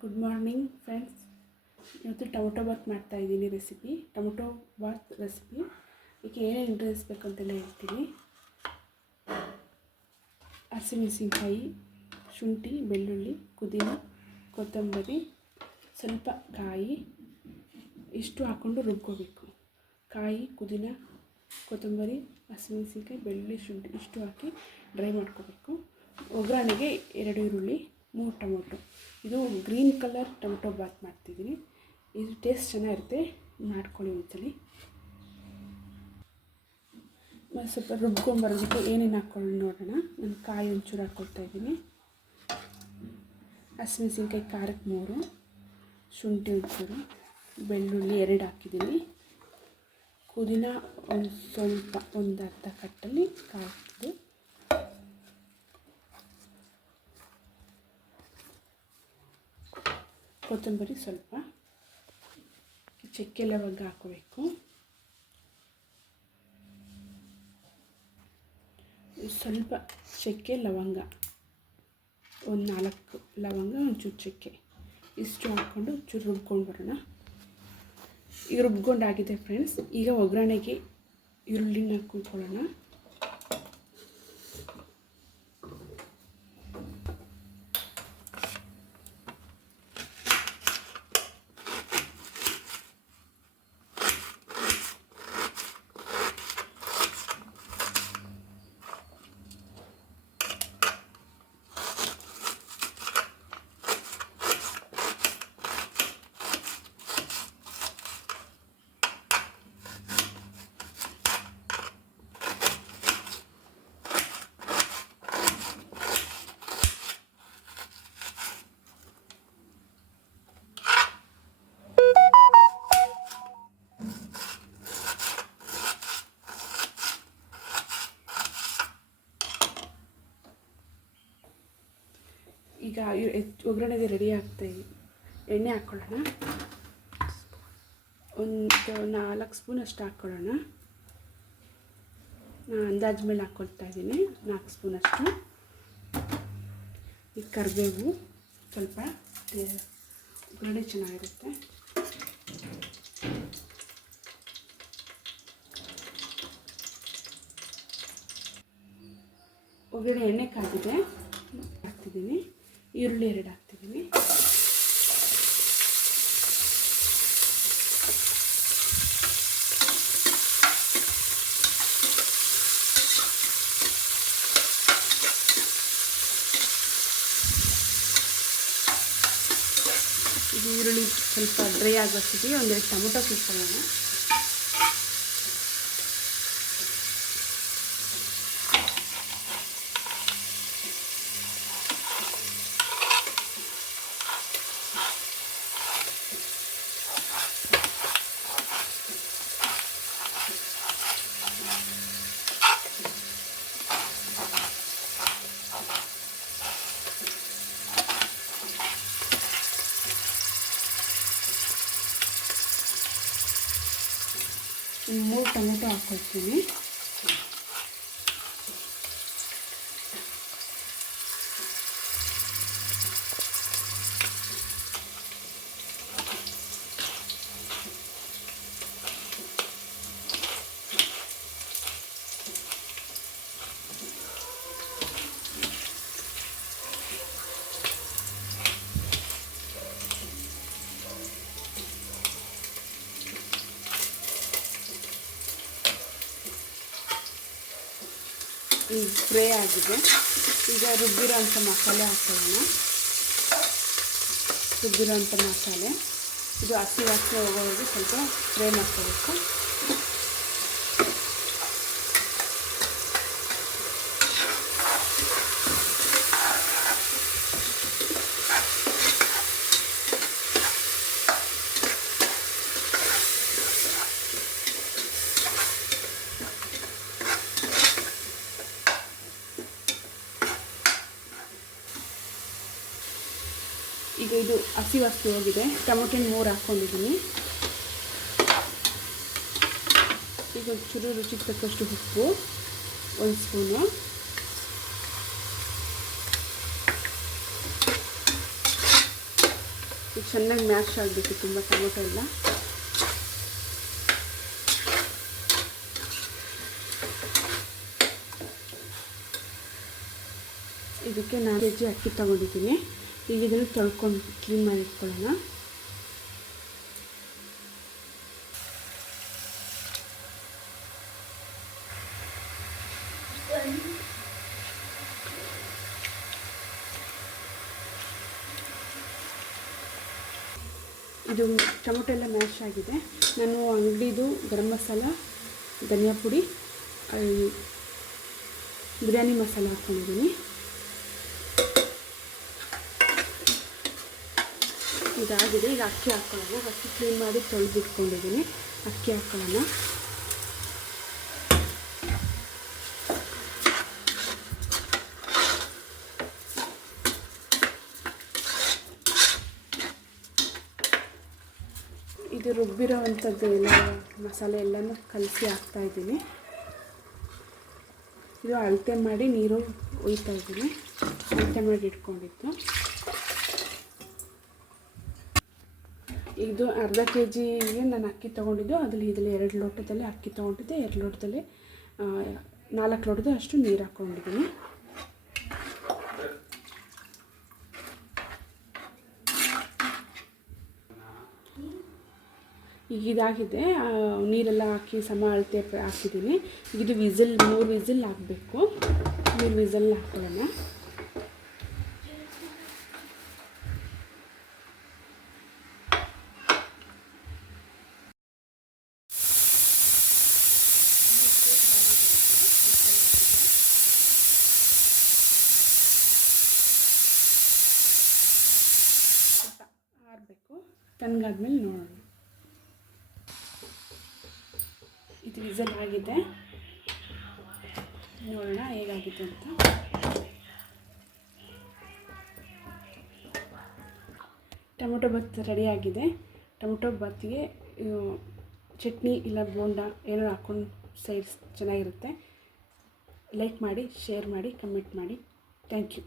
Good morning friends. ಇವತ್ತು tomato bath ಮಾಡ್ತಾಯಿದ್ದೀನಿ. Tomato bath recipe. ಇದಕ್ಕೆ ಏನೇನು ಇಂಗ್ರೀಡಿಯೆಂಟ್ಸ್ ಬೇಕು ಅಂತೆಲ್ಲ ಹೇಳ್ತೀನಿ. ಹಸಿಮೆಣಸಿನ್ಕಾಯಿ, ಶುಂಠಿ, ಬೆಳ್ಳುಳ್ಳಿ, ಪುದೀನ, ಕೊತ್ತಂಬರಿ, ಸ್ವಲ್ಪ ಕಾಯಿ ಇಷ್ಟು ಹಾಕ್ಕೊಂಡು ರುಬ್ಕೋಬೇಕು. ಕಾಯಿ, ಪುದೀನ, ಕೊತ್ತಂಬರಿ, ಹಸಿಮೆಣಸಿನ್ಕಾಯಿ, ಬೆಳ್ಳುಳ್ಳಿ, ಶುಂಠಿ ಇಷ್ಟು ಹಾಕಿ ಡ್ರೈ ಮಾಡ್ಕೋಬೇಕು. ಒಗ್ಗರಣೆಗೆ 2 ಈರುಳ್ಳಿ, 3 ಟೊಮೊಟೊ. ಇದು ಗ್ರೀನ್ ಕಲರ್ ಟೊಮೊಟೊ ಬಾತ್ ಮಾಡ್ತಿದ್ದೀನಿ. ಇದು ಟೇಸ್ಟ್ ಚೆನ್ನಾಗಿರುತ್ತೆ, ಮಾಡ್ಕೊಳ್ಳಿ ಒಂದ್ಸಲಿ. ಮತ್ತು ಸ್ವಲ್ಪ ರುಬ್ಕೊಂಬರೋದಕ್ಕೆ ಏನೇನು ಹಾಕ್ಕೊಳ್ಳಿ ನೋಡೋಣ. ನಾನು ಕಾಯಿ ಒಂಚೂರು ಹಾಕ್ಕೊಳ್ತಾಯಿದ್ದೀನಿ. ಹಸಿಮೆಣಸಿನ್ಕಾಯಿ ಖಾರಕ್ಕೆ 3, ಶುಂಠಿ ಒಂಚೂರು, ಬೆಳ್ಳುಳ್ಳಿ 2 ಹಾಕಿದ್ದೀನಿ. ಪುದೀನ ಒಂದು ಸ್ವಲ್ಪ ಒಂದು ಅರ್ಧ ಕಟ್ಟಲ್ಲಿ ಹಾಕಿದ್ದು, ಕೊತ್ತಂಬರಿ ಸ್ವಲ್ಪ, ಚಕ್ಕೆ ಲವಂಗ ಹಾಕೋಬೇಕು. ಸ್ವಲ್ಪ ಚಕ್ಕೆ ಲವಂಗ, ಒಂದು 4 ಲವಂಗ, ಒಂಚೂರು ಚಕ್ಕೆ ಇಷ್ಟು ಹಾಕ್ಕೊಂಡು ಚೂರು ರುಬ್ಕೊಂಡು ಬರೋಣ. ಈಗ ರುಬ್ಕೊಂಡಾಗಿದೆ ಫ್ರೆಂಡ್ಸ್. ಈಗ ಒಗ್ಗರಣೆಗೆ ಈರುಳ್ಳಿನ ಹಾಕ್ಕೊಳ್ಳೋಣ. ಈಗ ಒಗ್ಗರಣೆಗೆ ರೆಡಿ ಆಗ್ತಾಯಿದೆ. ಎಣ್ಣೆ ಹಾಕ್ಕೊಳ್ಳೋಣ. ಒಂದು 4 ಸ್ಪೂನ್ ಅಷ್ಟು ಹಾಕ್ಕೊಳ್ಳೋಣ. ನಾನು ಅಂದಾಜು ಮೇಲೆ ಹಾಕ್ಕೊಳ್ತಾ ಇದ್ದೀನಿ, 4 ಸ್ಪೂನ್ ಅಷ್ಟು. ಈ ಕರಿಬೇವು ಸ್ವಲ್ಪ, ಒಗ್ಗರಣೆ ಚೆನ್ನಾಗಿರುತ್ತೆ. ಒಗ್ಗರಣೆ ಎಣ್ಣೆ ಕಾದಿದೆ, ಹಾಕ್ತಿದ್ದೀನಿ. ಈರುಳ್ಳಿ 2 ಹಾಕ್ತಿದ್ದೀನಿ. ಇದು ಈರುಳ್ಳಿ ಸ್ವಲ್ಪ ಡ್ರೈ ಆಗೋಷ್ಟಿಗೆ 1-2 ಟೊಮೊಟೊ ಕಿತ್ಕೊಳ್ಳೋಣ. ಮೂರು ಟೊಮೊಟೊ ಹಾಕ್ಕೊಳ್ತೀನಿ. ಫ್ರೈ ಆಗಿದೆ. ಈಗ ರುಬ್ಬಿರೋಂಥ ಮಸಾಲೆ ಹಾಕ್ಕೊಳ್ಳೋಣ. ರುಬ್ಬಿರೋಂಥ ಮಸಾಲೆ ಇದು ಹಸಿ ವಾಸನೆ ಹೋಗೋವರೆಗೂ ಸ್ವಲ್ಪ ಫ್ರೈ ಮಾಡ್ಕೋಬೇಕು. ಈಗ ಇದು ಹಸಿ ವಾಸನೆ ಹೋಗಿದೆ. ಟೊಮೊಟೊ 3 ಹಾಕ್ಕೊಂಡಿದ್ದೀನಿ. ಈಗ ಚೂರು ರುಚಿಗೆ ತಕ್ಕಷ್ಟು ಉಪ್ಪು, 1 ಸ್ಪೂನು, ಇದು ಚೆನ್ನಾಗಿ ಮ್ಯಾಶ್ ಆಗಬೇಕು ತುಂಬ ಟೊಮೊಟೊ ಎಲ್ಲ. ಇದಕ್ಕೆ 4 kg ಅಕ್ಕಿ ತೊಗೊಂಡಿದ್ದೀನಿ. ಈಗ ಇದನ್ನು ತೊಳ್ಕೊಂಡು ಕ್ಲೀನ್ ಮಾಡಿ ಇಟ್ಕೊಳ್ಳೋಣ. ಇದು ಟೊಮೊಟೊ ಎಲ್ಲ ಮ್ಯಾಶ್ ಆಗಿದೆ. ನಾನು ಅಂಗಡಿದು ಗರಂ ಮಸಾಲ, ಧನಿಯಾ ಪುಡಿ, ಬಿರಿಯಾನಿ ಮಸಾಲ ಹಾಕ್ಕೊಂಡಿದ್ದೀನಿ. ಇದಾಗಿದೆ. ಈಗ ಅಕ್ಕಿ ಹಾಕ್ಕೊಳ್ಳೋಣ. ಅಕ್ಕಿ ಕ್ಲೀನ್ ಮಾಡಿ ತೊಳೆದಿಟ್ಕೊಂಡಿದ್ದೀನಿ. ಅಕ್ಕಿ ಹಾಕ್ಕೊಳ್ಳೋಣ. ಇದು ರುಬ್ಬಿರೋ ಅಂಥದ್ದು ಎಲ್ಲ ಮಸಾಲೆ ಎಲ್ಲನೂ ಕಲಸಿ ಹಾಕ್ತಾಯಿದ್ದೀನಿ. ಇದು ಅಳತೆ ಮಾಡಿ ನೀರು ಒಯ್ತಾ ಇದ್ದೀನಿ. ಅಳತೆ ಮಾಡಿ ಇಟ್ಕೊಂಡಿದ್ದು. ಇದು ಅರ್ಧ kgಗೆ ನಾನು ಅಕ್ಕಿ ತೊಗೊಂಡಿದ್ದು. ಅದರಲ್ಲಿ 2 ಲೋಟದಲ್ಲಿ ಅಕ್ಕಿ ತೊಗೊಂಡಿದ್ದೆ. 2 ಲೋಟದಲ್ಲಿ 4 ಲೋಟದ ಅಷ್ಟು ನೀರು ಹಾಕ್ಕೊಂಡಿದ್ದೀನಿ. ಈಗ ಇದಾಗಿದೆ. ನೀರೆಲ್ಲ ಹಾಕಿ ಸಮ ಅಳತೆ ಹಾಕಿದ್ದೀನಿ. ಇದು 3 ವಿಸಿಲ್ ಹಾಕಬೇಕು. 3 ವಿಸಿಲ್ ಹಾಕ್ಕೊಳ್ಳೋಣ. ಆರಬೇಕು. ತಣ್ಣಗಾದ್ಮೇಲೆ ನೋಡೋಣ. ಇದು ವಿಸಲ್ ಆಗಿದೆ. ನೋಡೋಣ ಹೇಗಾಗಿದೆ ಅಂತ. ಟೊಮೊಟೊ ಬಾತ್ ರೆಡಿಯಾಗಿದೆ. ಟೊಮೊಟೊ ಬಾತಿಗೆ ಚಟ್ನಿ ಇಲ್ಲ ಬೋಂಡ ಏನೋ ಹಾಕ್ಕೊಂಡು ಸೈಡ್ಸ್ ಚೆನ್ನಾಗಿರುತ್ತೆ. ಲೈಕ್ ಮಾಡಿ, ಶೇರ್ ಮಾಡಿ, ಕಮೆಂಟ್ ಮಾಡಿ. Thank you.